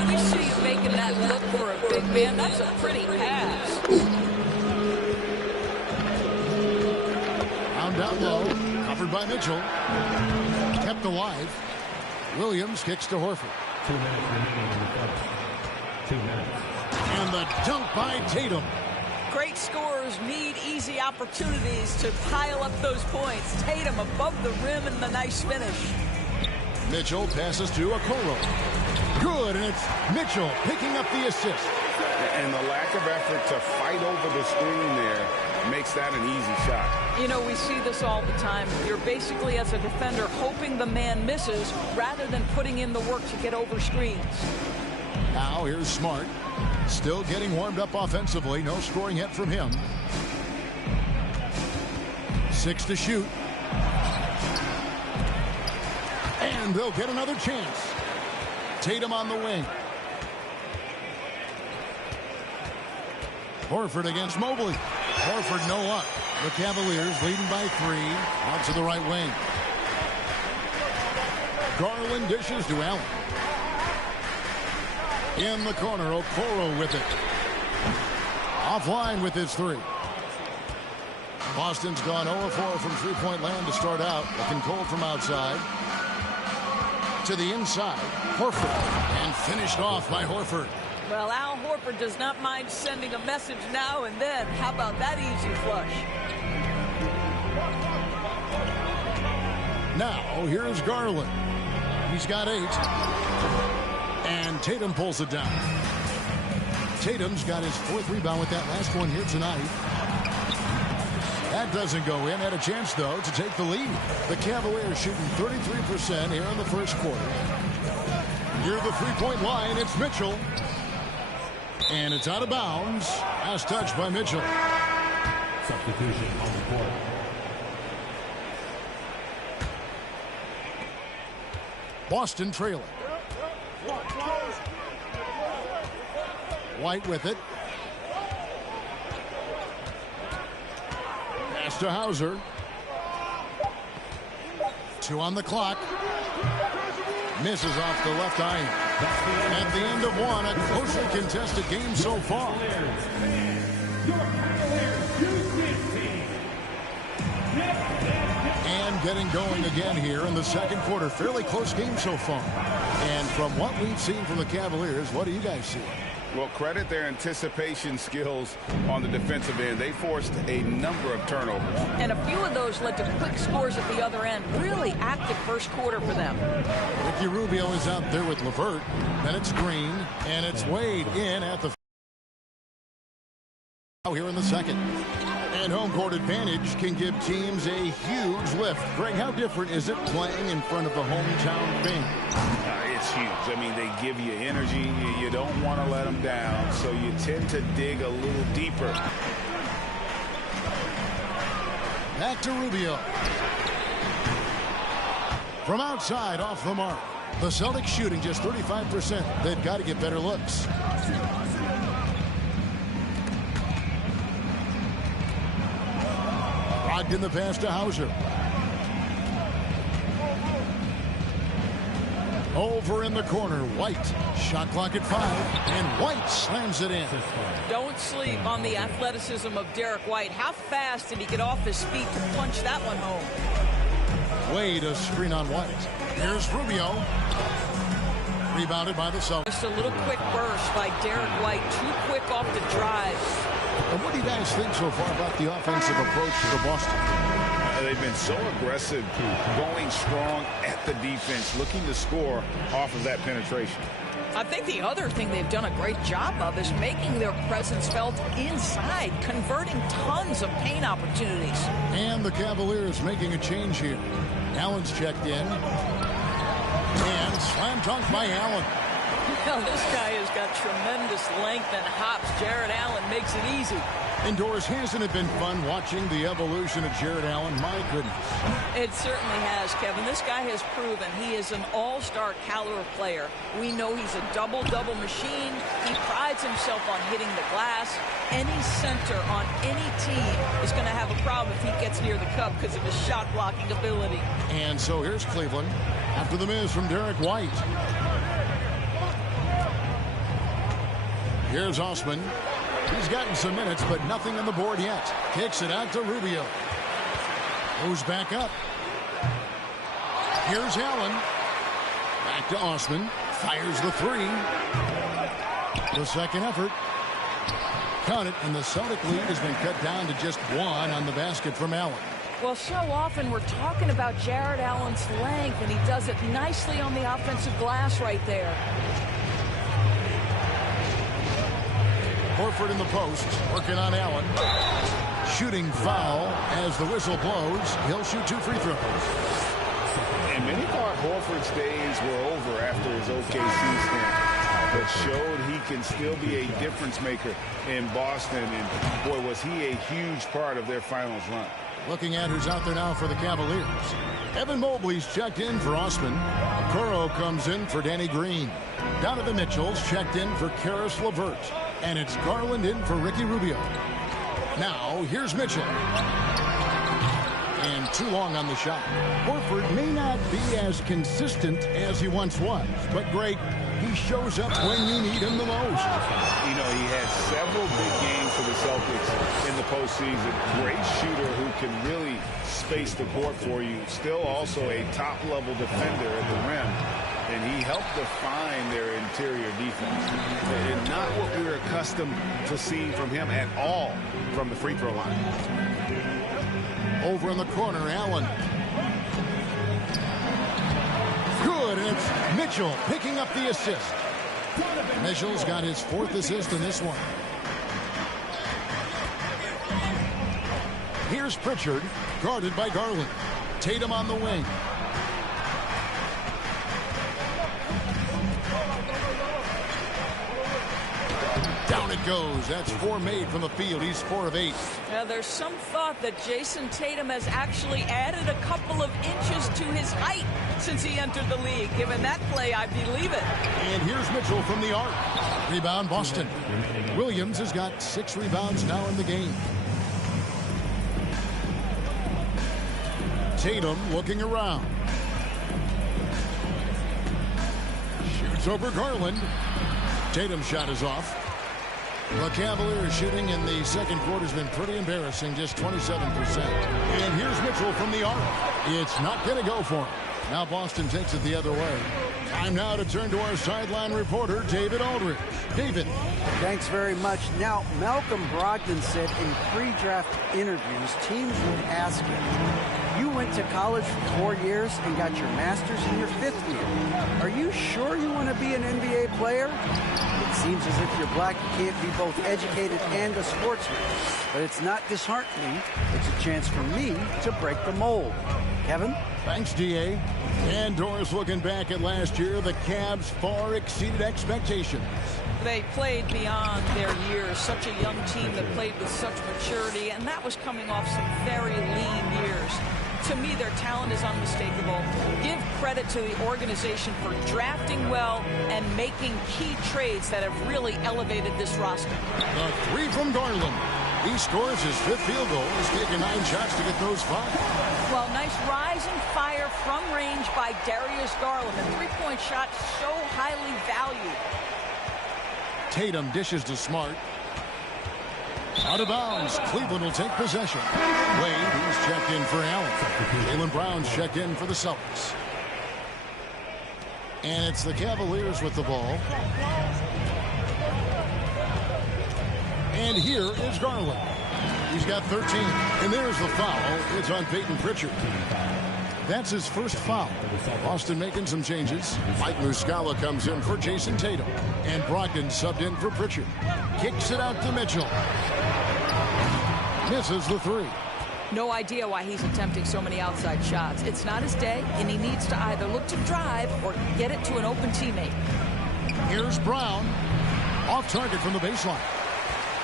When we see you making that look for a big man, that's a pretty pass. Found down low, covered by Mitchell. Kept alive. Williams kicks to Horford. 2 minutes remaining in the quarter. 2 minutes. And the dunk by Tatum. Great scorers need easy opportunities to pile up those points. Tatum above the rim and the nice finish. Mitchell passes to Okoro. Good, and it's Mitchell picking up the assist. And the lack of effort to fight over the screen there makes that an easy shot. You know, we see this all the time. You're basically, as a defender, hoping the man misses rather than putting in the work to get over screens. Now here's Smart. Still getting warmed up offensively. No scoring yet from him. 6 to shoot. And they'll get another chance. Tatum on the wing. Horford against Mobley. Horford no luck. The Cavaliers leading by 3. Out to the right wing. Garland dishes to Allen. In the corner, Okoro with it. Offline with his 3. Boston's gone 0-4 from three-point land to start out. Looking cold from outside. To the inside. Horford. And finished off by Horford. Well, Al Horford does not mind sending a message now and then. How about that easy flush? Now, here's Garland. He's got 8. And Tatum pulls it down. Tatum's got his 4th rebound with that last one here tonight. That doesn't go in. Had a chance, though, to take the lead. The Cavaliers shooting 33% here in the first quarter. Near the three-point line, it's Mitchell. And it's out of bounds. Last touch by Mitchell. Substitution on the court. Boston trailing. White with it. Pass to Hauser. 2 on the clock. Misses off the left eye. At the end of 1, a closely contested game so far. And getting going again here in the second quarter. Fairly close game so far. And from what we've seen from the Cavaliers, what do you guys see? Well, credit their anticipation skills on the defensive end. They forced a number of turnovers. And a few of those led to quick scores at the other end. Really active first quarter for them. Ricky Rubio is out there with LeVert. Then it's Green. And it's Wade in at the here in the second. And home court advantage can give teams a huge lift. Greg, how different is it playing in front of the hometown fan? It's huge. I mean, they give you energy. You don't want to let them down, so you tend to dig a little deeper. Back to Rubio. From outside, off the mark. The Celtics shooting just 35%. They've got to get better looks. In the pass to Hauser. Over in the corner, White. Shot clock at 5, and White slams it in. Don't sleep on the athleticism of Derek White. How fast did he get off his feet to punch that one home? Wade, a screen on White. Here's Rubio. Rebounded by the Celtics. Just a little quick burst by Derek White. Too quick off the drive. And what do you guys think so far about the offensive approach for Boston? They've been so aggressive, going strong at the defense, looking to score off of that penetration. I think the other thing they've done a great job of is making their presence felt inside, converting tons of paint opportunities. And the Cavaliers making a change here. Allen's checked in. And slam dunk by Allen. Well, this guy has got tremendous length and hops. Jared Allen makes it easy. Indoors, hasn't it been fun watching the evolution of Jared Allen? My goodness. It certainly has, Kevin. This guy has proven he is an all-star caliber player. We know he's a double-double machine. He prides himself on hitting the glass. Any center on any team is going to have a problem if he gets near the cup because of his shot-blocking ability. And so here's Cleveland after the miss from Derek White. Here's Osman. He's gotten some minutes, but nothing on the board yet. Kicks it out to Rubio. Goes back up. Here's Allen. Back to Osman. Fires the three. The second effort. Count it, and the Celtic lead has been cut down to just one on the basket from Allen. Well, so often we're talking about Jared Allen's length, and he does it nicely on the offensive glass right there. Horford in the post, working on Allen. Shooting foul as the whistle blows. He'll shoot 2 free throws. And many thought Horford's days were over after his OKC stint, but showed he can still be a difference maker in Boston. And boy, was he a huge part of their finals run. Looking at who's out there now for the Cavaliers. Evan Mobley's checked in for Osman. Okoro comes in for Danny Green. Donovan Mitchell's checked in for Karis LeVert. And it's Garland in for Ricky Rubio. Now, here's Mitchell. And too long on the shot. Horford may not be as consistent as he once was, but Greg, he shows up when you need him the most. You know, he had several big games for the Celtics in the postseason. Great shooter who can really space the court for you. Still also a top-level defender at the rim. And he helped define their interior defense. And not what we were accustomed to seeing from him at all from the free throw line. Over in the corner, Allen. Good, and it's Mitchell picking up the assist. Mitchell's got his 4th assist in this one. Here's Pritchard, guarded by Garland. Tatum on the wing. Down it goes. That's 4 made from the field. He's 4 of 8. Now, there's some thought that Jason Tatum has actually added a couple of inches to his height since he entered the league. Given that play, I believe it. And here's Mitchell from the arc. Rebound, Boston. Williams has got 6 rebounds now in the game. Tatum looking around. Shoots over Garland. Tatum's shot is off. The Cavaliers shooting in the second quarter has been pretty embarrassing, just 27%. And here's Mitchell from the arc. It's not going to go for him. Now Boston takes it the other way. Time now to turn to our sideline reporter, David Aldridge. David. Thanks very much. Now, Malcolm Brogdon said in pre-draft interviews, teams would ask him, you went to college for 4 years and got your master's in your 5th year. Are you sure you want to be an NBA player? It seems as if you're black, you can't be both educated and a sportsman. But it's not disheartening. It's a chance for me to break the mold. Kevin? Thanks, D.A. And Doris looking back at last year, the Cavs far exceeded expectations. They played beyond their years. Such a young team that played with such maturity, and that was coming off some very lean years. To me, their talent is unmistakable. Give credit to the organization for drafting well and making key trades that have really elevated this roster. The 3 from Garland. He scores his 5th field goal. He's taken 9 shots to get those 5. Well, nice rise and fire from range by Darius Garland. The three-point shot so highly valued. Tatum dishes to Smart. Out of bounds. Cleveland will take possession. Wade, he's checked in for Allen. Jaylen Brown's checked in for the Celtics. And it's the Cavaliers with the ball. And here is Garland. He's got 13. And there's the foul. It's on Peyton Pritchard. That's his first foul. Boston making some changes. Mike Muscala comes in for Jason Tatum. And Brogdon subbed in for Pritchard. Kicks it out to Mitchell. Misses the 3. No idea why he's attempting so many outside shots. It's not his day, and he needs to either look to drive or get it to an open teammate. Here's Brown. Off target from the baseline.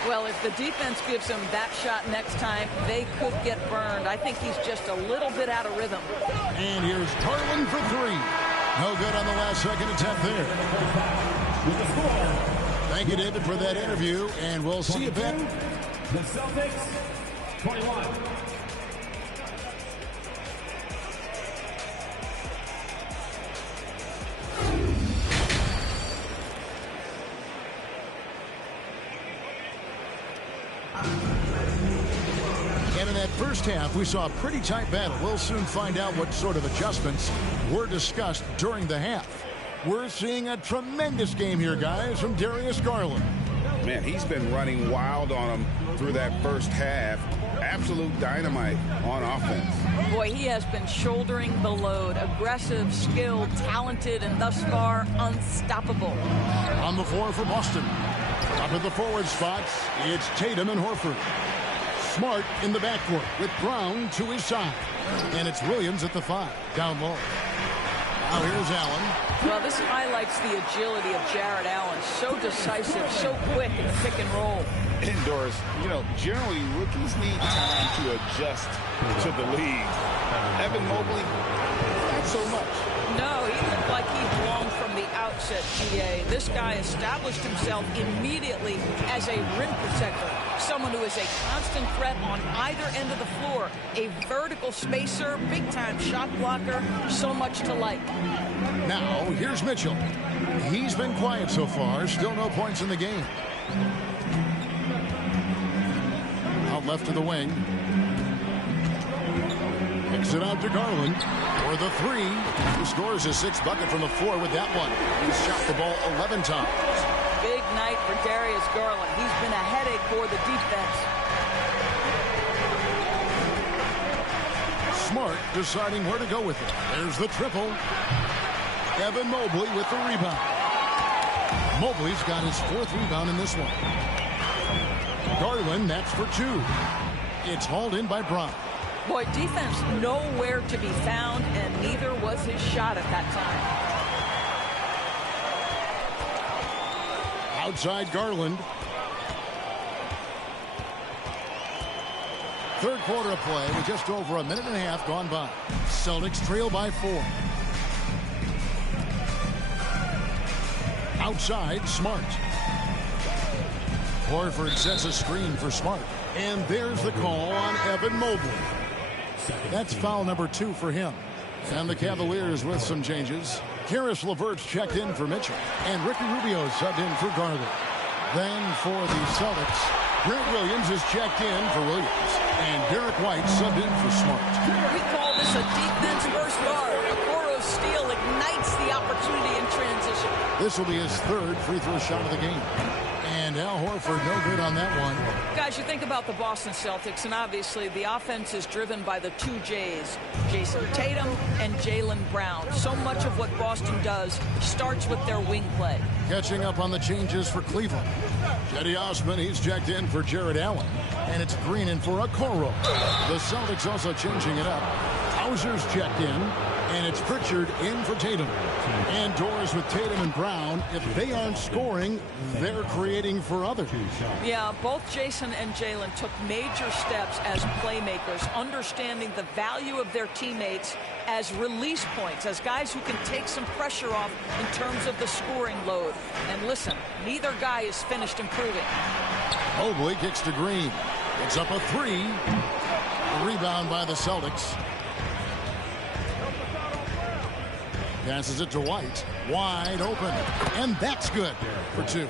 Well, if the defense gives him that shot next time, they could get burned. I think he's just a little bit out of rhythm. And here's Garland for 3. No good on the last second attempt there. Thank you, David, for that interview, and we'll see you back. The Celtics, 21. First half, we saw a pretty tight battle. We'll soon find out what sort of adjustments were discussed during the half. We're seeing a tremendous game here, guys, from Darius Garland. Man, he's been running wild on him through that first half. Absolute dynamite on offense. Boy, he has been shouldering the load. Aggressive, skilled, talented, and thus far unstoppable. On the floor for Boston. Up at the forward spots, it's Tatum and Horford. Smart in the backcourt with Brown to his side. And it's Williams at the 5, down low. Now here's Allen. Well, this highlights the agility of Jared Allen. So decisive, so quick in pick and roll. Indoors, generally rookies need time to adjust to the league. Evan Mobley, not so much. No, he looked like he belonged from the outset, GA. This guy established himself immediately as a rim protector. Someone who is a constant threat on either end of the floor. A vertical spacer, big-time shot blocker, so much to like. Now, here's Mitchell. He's been quiet so far. Still no points in the game. Out left to the wing. Kicks it out to Garland for the 3. He scores his 6th bucket from the floor with that one. He's shot the ball 11 times. Big night for Darius Garland. He's been a headache for the defense. Smart deciding where to go with it. There's the triple. Evan Mobley with the rebound. Mobley's got his 4th rebound in this one. Garland, that's for 2. It's hauled in by Brown. Boy, defense nowhere to be found, and neither was his shot at that time. Outside Garland. Third quarter of play with just over a minute and a half gone by. Celtics trail by 4. Outside, Smart. Horford sets a screen for Smart. And there's the call on Evan Mobley. That's foul number 2 for him. And the Cavaliers with some changes. Karis LeVert's checked in for Mitchell. And Ricky Rubio subbed in for Garland. Then for the Celtics, Grant Williams is checked in for Williams. And Derek White subbed in for Smart. We call this a defense-first guard. Okoro's steal ignites the opportunity in transition. This will be his 3rd free throw shot of the game. And Al Horford, no good on that one. Guys, you think about the Boston Celtics, and obviously the offense is driven by the 2 J's, Jason Tatum and Jaylen Brown. So much of what Boston does starts with their wing play. Catching up on the changes for Cleveland. Cedi Osman, he's checked in for Jared Allen. And it's Green in for Okoro. The Celtics also changing it up. Hauser's checked in. And it's Pritchard in for Tatum. And doors with Tatum and Brown. If they aren't scoring, they're creating for others. Yeah, both Jason and Jaylen took major steps as playmakers, understanding the value of their teammates as release points, as guys who can take some pressure off in terms of the scoring load. And listen, neither guy is finished improving. Mobley kicks to Green. It's up a 3. A rebound by the Celtics. Passes it to White. Wide open. And that's good for 2.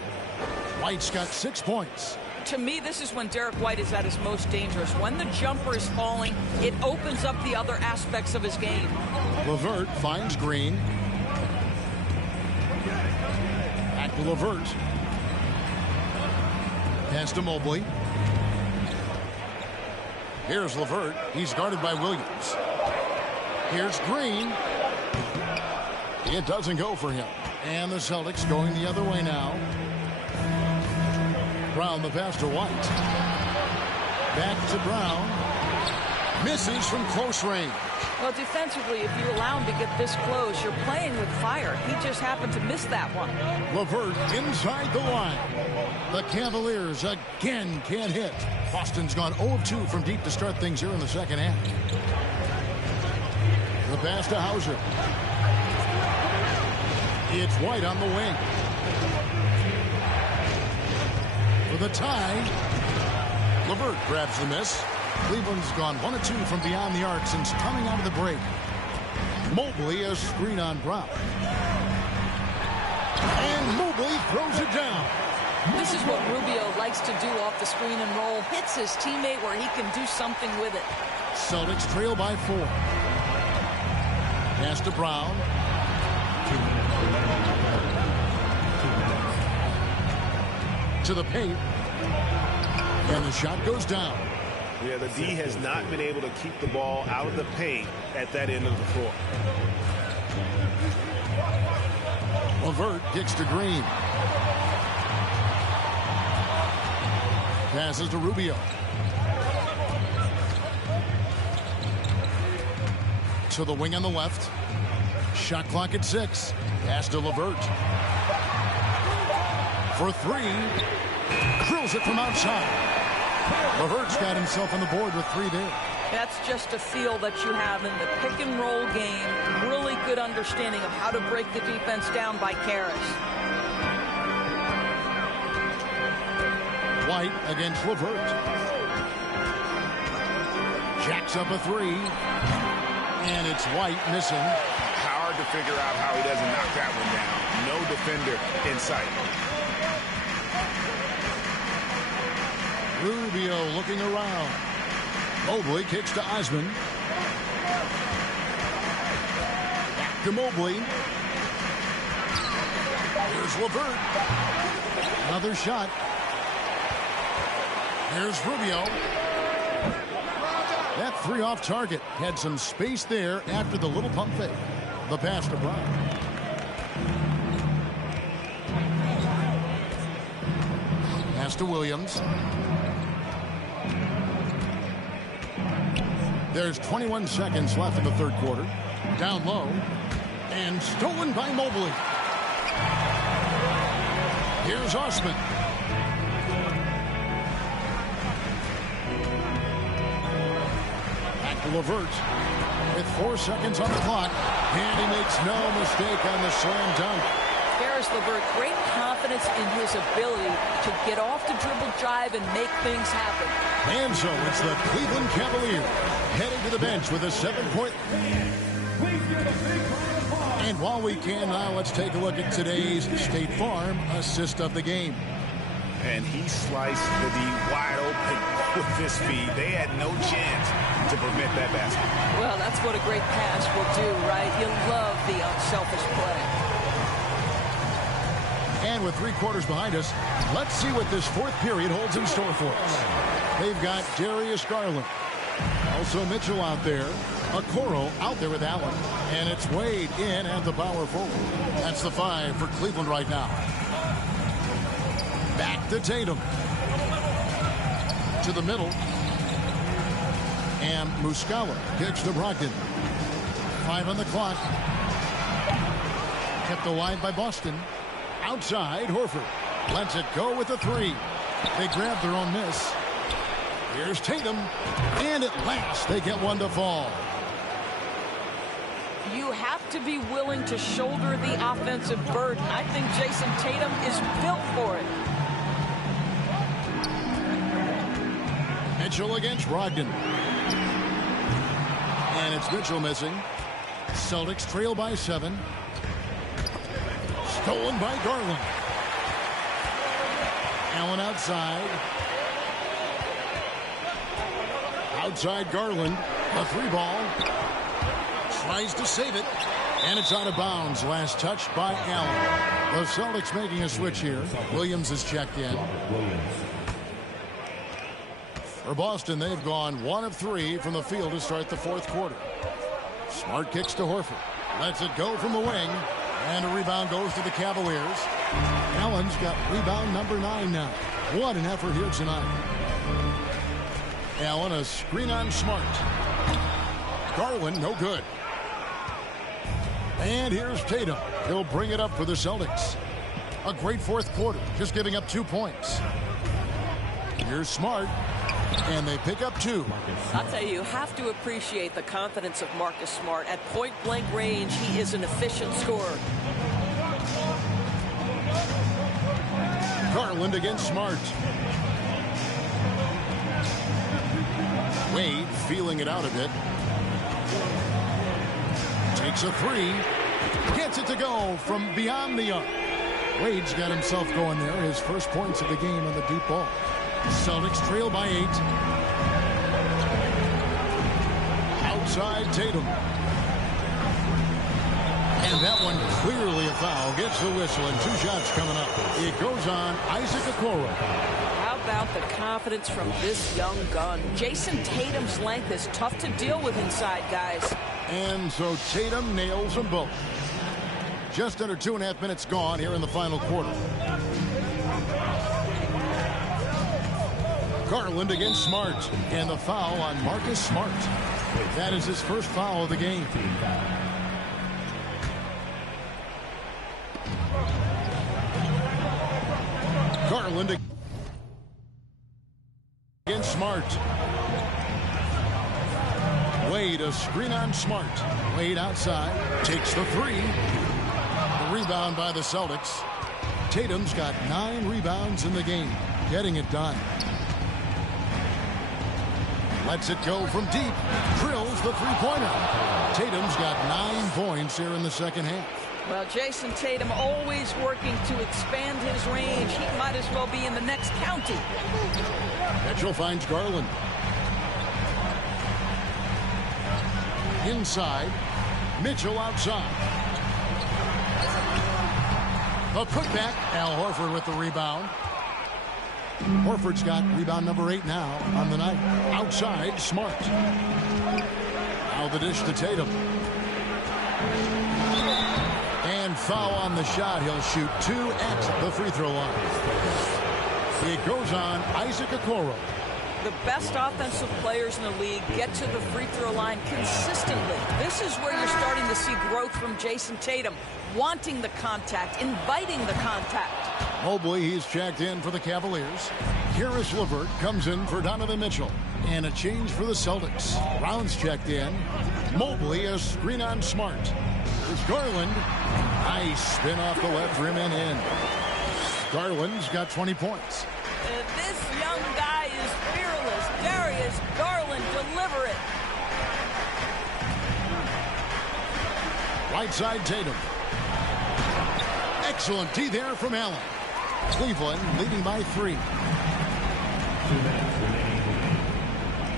White's got 6 points. To me, this is when Derek White is at his most dangerous. When the jumper is falling, it opens up the other aspects of his game. LeVert finds Green. Back to LeVert. Pass to Mobley. Here's LeVert. He's guarded by Williams. Here's Green. It doesn't go for him. And the Celtics going the other way now. Brown the pass to White. Back to Brown. Misses from close range. Well, defensively, if you allow him to get this close, you're playing with fire. He just happened to miss that one. LeVert inside the line. The Cavaliers again can't hit. Boston's gone 0 of 2 from deep to start things here in the second half. The pass to Hauser. It's White on the wing. For the tie, LeVert grabs the miss. Cleveland's gone 1 of 2 from beyond the arc since coming out of the break. Mobley a screen on Brown. And Mobley throws it down. This This is what Rubio likes to do off the screen and roll. Hits his teammate where he can do something with it. Celtics trail by 4. Pass to Brown. 2 minutes. 2 minutes. To the paint. And the shot goes down. Yeah, the D has not been able to keep the ball out of the paint at that end of the floor. LeVert kicks to Green. Passes to Rubio. To the wing on the left. Shot clock at 6. Pass to LeVert. For 3. Drills it from outside. LeVert's got himself on the board with 3 there. That's just a feel that you have in the pick and roll game. Really good understanding of how to break the defense down by Caris. White against LeVert. Jacks up a 3. And it's White missing. Hard to figure out how he doesn't knock that one down. No defender in sight. Rubio looking around. Mobley kicks to Osman. Back to Mobley. Here's LeVert. Another shot. Here's Rubio. That 3 off target. Had some space there after the little pump fake. The pass to Brown. Pass to Williams. There's 21 seconds left in the third quarter. Down low. And stolen by Mobley. Here's Osman. Back to LeVert. With 4 seconds on the clock. And he makes no mistake on the slam dunk. Caris LeVert, great confidence in his ability to get off the dribble drive and make things happen. And so it's the Cleveland Cavaliers heading to the bench with a 7-point. And while we can now, let's take a look at today's State Farm assist of the game. And he sliced the D wide open with this feed. They had no chance to prevent that basket. Well, that's what a great pass will do, right? You love the unselfish play. And with 3 quarters behind us, let's see what this fourth period holds in store for us. They've got Darius Garland. Also Mitchell out there. Okoro out there with Allen. And it's Wade in at the power forward. That's the 5 for Cleveland right now. Back to Tatum. To the middle. And Muscala kicks to Brogdon. 5 on the clock. Kept alive by Boston. Outside, Horford lets it go with a 3. They grab their own miss. Here's Tatum. And at last, they get one to fall. You have to be willing to shoulder the offensive burden. I think Jason Tatum is built for it. Mitchell against Brogdon. And it's Mitchell missing. Celtics trail by 7. Stolen by Garland. Allen outside. Outside Garland. A 3 ball. Tries to save it. And it's out of bounds. Last touch by Allen. The Celtics making a switch here. Williams is checked in. For Boston, they've gone 1 of 3 from the field to start the fourth quarter. Smart kicks to Horford. Lets it go from the wing. And a rebound goes to the Cavaliers. Allen's got rebound number 9 now. What an effort here tonight. Allen, a screen on Smart. Garland, no good. And here's Tatum. He'll bring it up for the Celtics. A great fourth quarter, just giving up 2 points. Here's Smart. And they pick up 2. I'll tell you have to appreciate the confidence of Marcus Smart. At point-blank range, he is an efficient scorer. Garland against Smart. Wade feeling it out a bit. Takes a 3. Gets it to go from beyond the arc. Wade's got himself going there. His first points of the game on the deep ball. Celtics trail by 8. Outside Tatum. And that one clearly a foul. Gets the whistle and 2 shots coming up. It goes on Isaac Okoro. How about the confidence from this young gun? Jason Tatum's length is tough to deal with inside, guys. And so Tatum nails them both. Just under 2.5 minutes gone here in the final quarter. Garland against Smart. And the foul on Marcus Smart. That is his first foul of the game. Garland against Smart. Wade, a screen on Smart. Wade outside, takes the 3. The rebound by the Celtics. Tatum's got 9 rebounds in the game, getting it done. Lets it go from deep, drills the 3-pointer. Tatum's got 9 points here in the second half. Well, Jason Tatum always working to expand his range. He might as well be in the next county. Mitchell finds Garland. Inside. Mitchell outside. A putback. Al Horford with the rebound. Horford's got rebound number 8 now on the night. Outside, Smart. Now the dish to Tatum. And foul on the shot. He'll shoot 2 at the free throw line. It goes on Isaac Okoro. The best offensive players in the league get to the free throw line consistently. This is where you're starting to see growth from Jason Tatum, wanting the contact, inviting the contact. Mobley, he's checked in for the Cavaliers. Karis LeVert comes in for Donovan Mitchell. And a change for the Celtics. Brown's checked in. Mobley, a screen on Smart. There's Garland. Nice spin off the left rim and in. Garland's got 20 points. This young guy is fearless. Darius Garland, deliver it. Right side Tatum. Excellent D there from Allen. Cleveland leading by 3.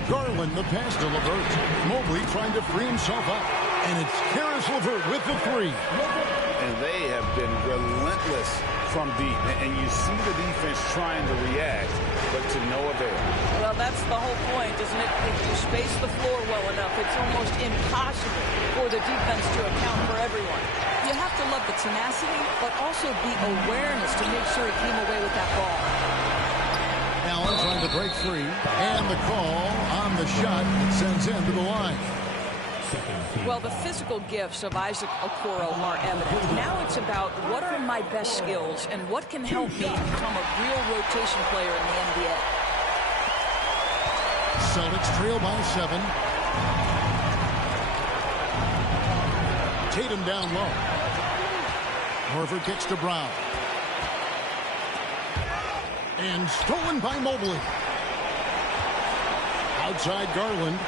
Garland the pass to LeVert. Mobley trying to free himself up. And it's Karis LeVert with the 3. And they have been relentless from deep. And you see the defense trying to react, but to no avail. Well, that's the whole point, isn't it? If you space the floor well enough, it's almost impossible for the defense to account for everyone. You have to love the tenacity, but also the awareness to make sure he came away with that ball. Allen trying to break free. And the call on the shot sends him to the line. Well, the physical gifts of Isaac Okoro are evident. Now it's about what are my best skills and what can help me become a real rotation player in the NBA. Celtics trail by 7. Tatum down low. Horford kicks to Brown. And stolen by Mobley. Outside Garland.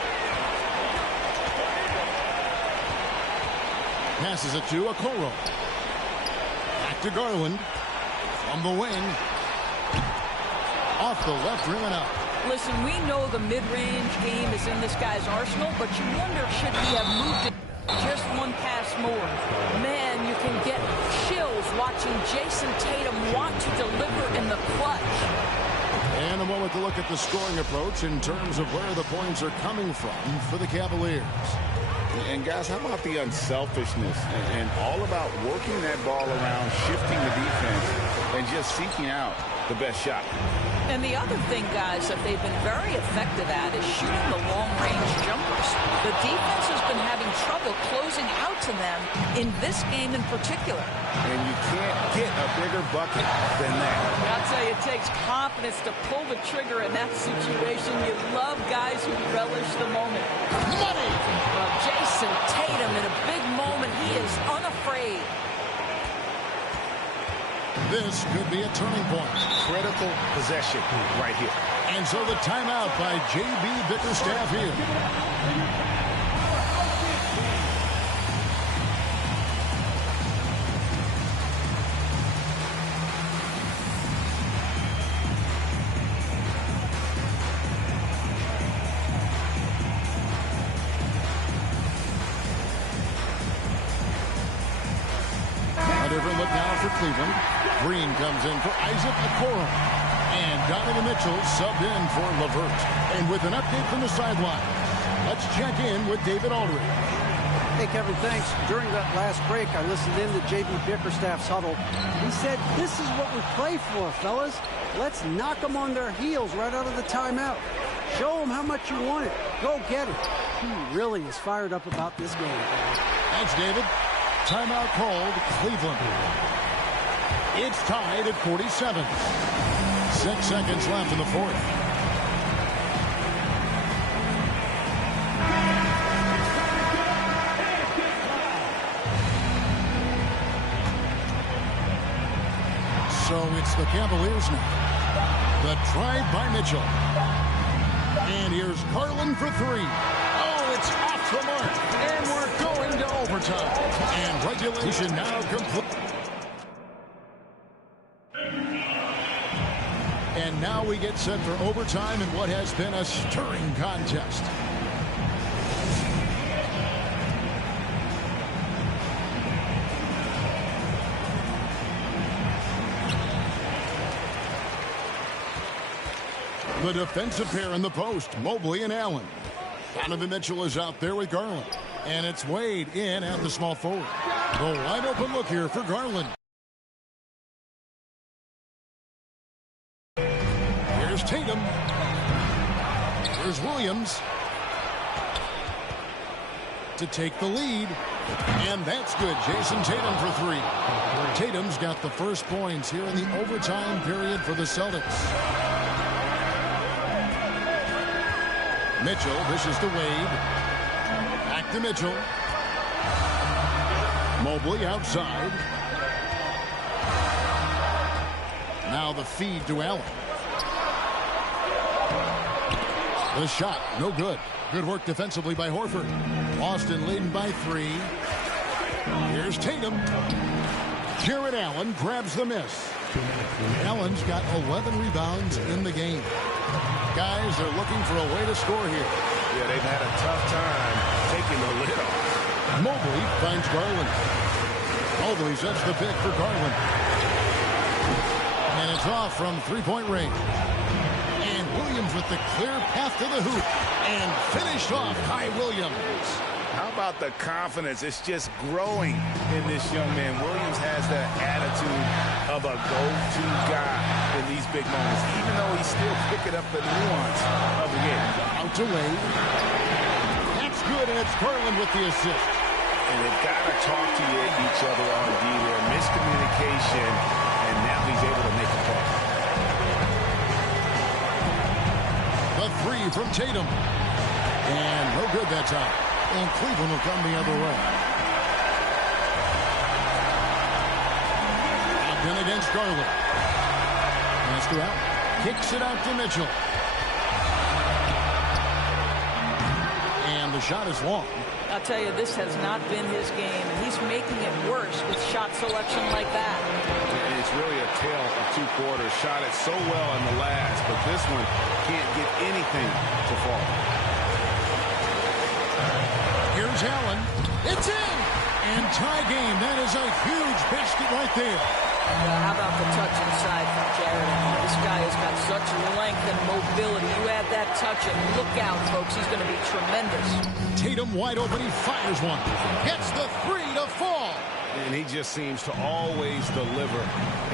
Passes it to Okoro. Back to Garland. From the wing. Off the left rim and out. Listen, we know the mid-range game is in this guy's arsenal, but you wonder, should he have moved it just one pass more? Man, you can get chills watching Jason Tatum want to deliver in the clutch. And a moment to look at the scoring approach in terms of where the points are coming from for the Cavaliers. And guys, how about the unselfishness and all about working that ball around, shifting the defense, and just seeking out the best shot. And the other thing, guys, that they've been very effective at is shooting the long-range jumpers. The defense has been having trouble closing out to them in this game in particular. And you can't get a bigger bucket than that. I'll tell you, it takes confidence to pull the trigger in that situation. You love guys who relish the moment. Money! Well, Jason Tatum in a big moment, he is unafraid. This could be a turning point. Critical possession right here. And so the timeout by J.B. Bickerstaff here. Cleveland. Green comes in for Isaac Okoro. And Donovan Mitchell subbed in for LeVert. And with an update from the sideline, let's check in with David Aldridge. Hey, Kevin, thanks. During that last break, I listened in to J.B. Bickerstaff's huddle. He said, this is what we play for, fellas. Let's knock them on their heels right out of the timeout. Show them how much you want it. Go get it. He really is fired up about this game. Thanks, David. Timeout called Cleveland. It's tied at 47. 6 seconds left in the fourth. So it's the Cavaliers now. The drive by Mitchell. And here's Garland for three. Oh, it's off the mark. And we're going to overtime. And regulation now complete. And now we get set for overtime in what has been a stirring contest. The defensive pair in the post, Mobley and Allen. Donovan Mitchell is out there with Garland. And it's Wade in at the small forward. The wide open look here for Garland. Here's Tatum. Here's Williams to take the lead. And that's good. Jason Tatum for three. Tatum's got the first points here in the overtime period for the Celtics. Mitchell, this is to Wade. Back to Mitchell. Mobley outside. Now the feed to Allen. The shot, no good. Good work defensively by Horford. Boston leading by three. Here's Tatum. Jarrett Allen grabs the miss. Allen's got 11 rebounds in the game. Guys are looking for a way to score here. Yeah, they've had a tough time taking the lid off. Mobley finds Garland. Mobley sets the pick for Garland. And it's off from three-point range. And Williams with the clear path to the hoop. And finished off by Williams. How about the confidence? It's just growing in this young man. Williams has that attitude of a go-to guy in these big moments, even though he's still picking up the nuance of the game. Out to Wade. That's good, and it's Garland with the assist. And they've got to talk to each other on D there. Miscommunication, and now he's able to make a play. The three from Tatum. And no good that time. And Cleveland will come the other way. Again against Garland. Pass to Allen. Kicks it out to Mitchell. And the shot is long. I'll tell you, this has not been his game, and he's making it worse with shot selection like that. And it's really a tale of two quarters. Shot it so well in the last, but this one can't get anything to fall. Here's Allen. It's in! And tie game. That is a huge basket right there. How about the touch inside from Jarrett? This guy has got such length and mobility. You add that touch and look out, folks. He's going to be tremendous. Tatum wide open. He fires one. Gets the three to fall. And he just seems to always deliver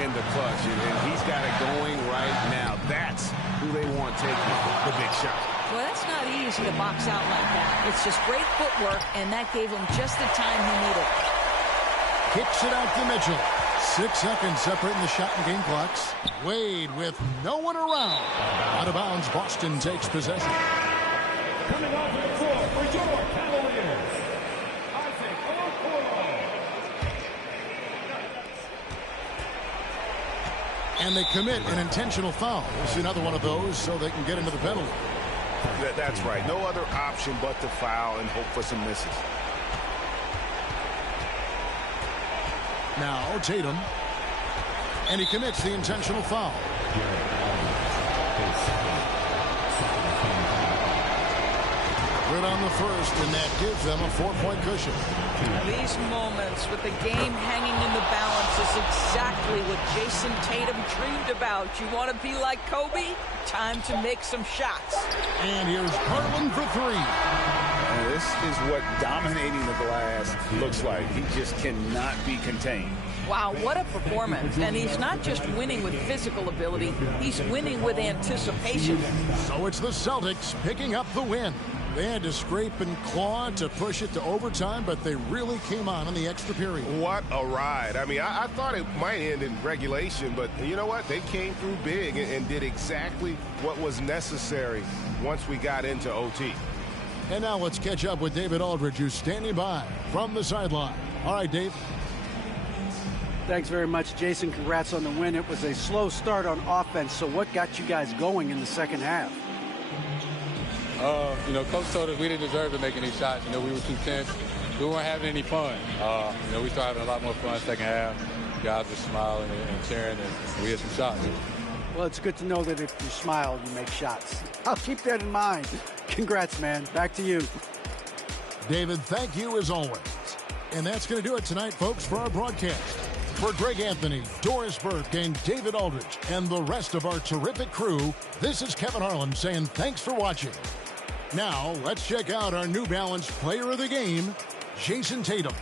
in the clutch. And he's got it going right now. That's who they want taking the big shot. Well, that's not easy to box out like that. It's just great footwork, and that gave him just the time he needed. Kicks it out to Mitchell. 6 seconds separating the shot and game clocks. Wade with no one around. Out of bounds, Boston takes possession. Coming off the floor for your Cavaliers, Isaac Okoro. And they commit an intentional foul. We'll see another one of those so they can get into the penalty. That's right. No other option but to foul and hope for some misses. Now Tatum. And he commits the intentional foul. it on the first, and that gives them a 4-point cushion. Now, these moments with the game hanging in the balance is exactly what Jason Tatum dreamed about. You want to be like Kobe? Time to make some shots. And here's Garland for three. And this is what dominating the glass looks like. He just cannot be contained. Wow, what a performance. And he's not just winning with physical ability, he's winning with anticipation. So it's the Celtics picking up the win. They had to scrape and claw to push it to overtime, but they really came on in the extra period. What a ride. I mean, I thought it might end in regulation, but you know what? They came through big and did exactly what was necessary once we got into OT. And now let's catch up with David Aldridge, who's standing by from the sideline. All right, Dave. Thanks very much, Jason. Congrats on the win. It was a slow start on offense, so what got you guys going in the second half? You know, Coach told us we didn't deserve to make any shots. You know, we were too tense. We weren't having any fun. You know, we started having a lot more fun second half. Guys were smiling and cheering, and we had some shots. Well, it's good to know that if you smile, you make shots. I'll keep that in mind. Congrats, man. Back to you. David, thank you as always. And that's going to do it tonight, folks, for our broadcast. For Greg Anthony, Doris Burke, and David Aldridge, and the rest of our terrific crew, this is Kevin Harlan saying thanks for watching. Now, let's check out our New Balance Player of the Game, Jason Tatum.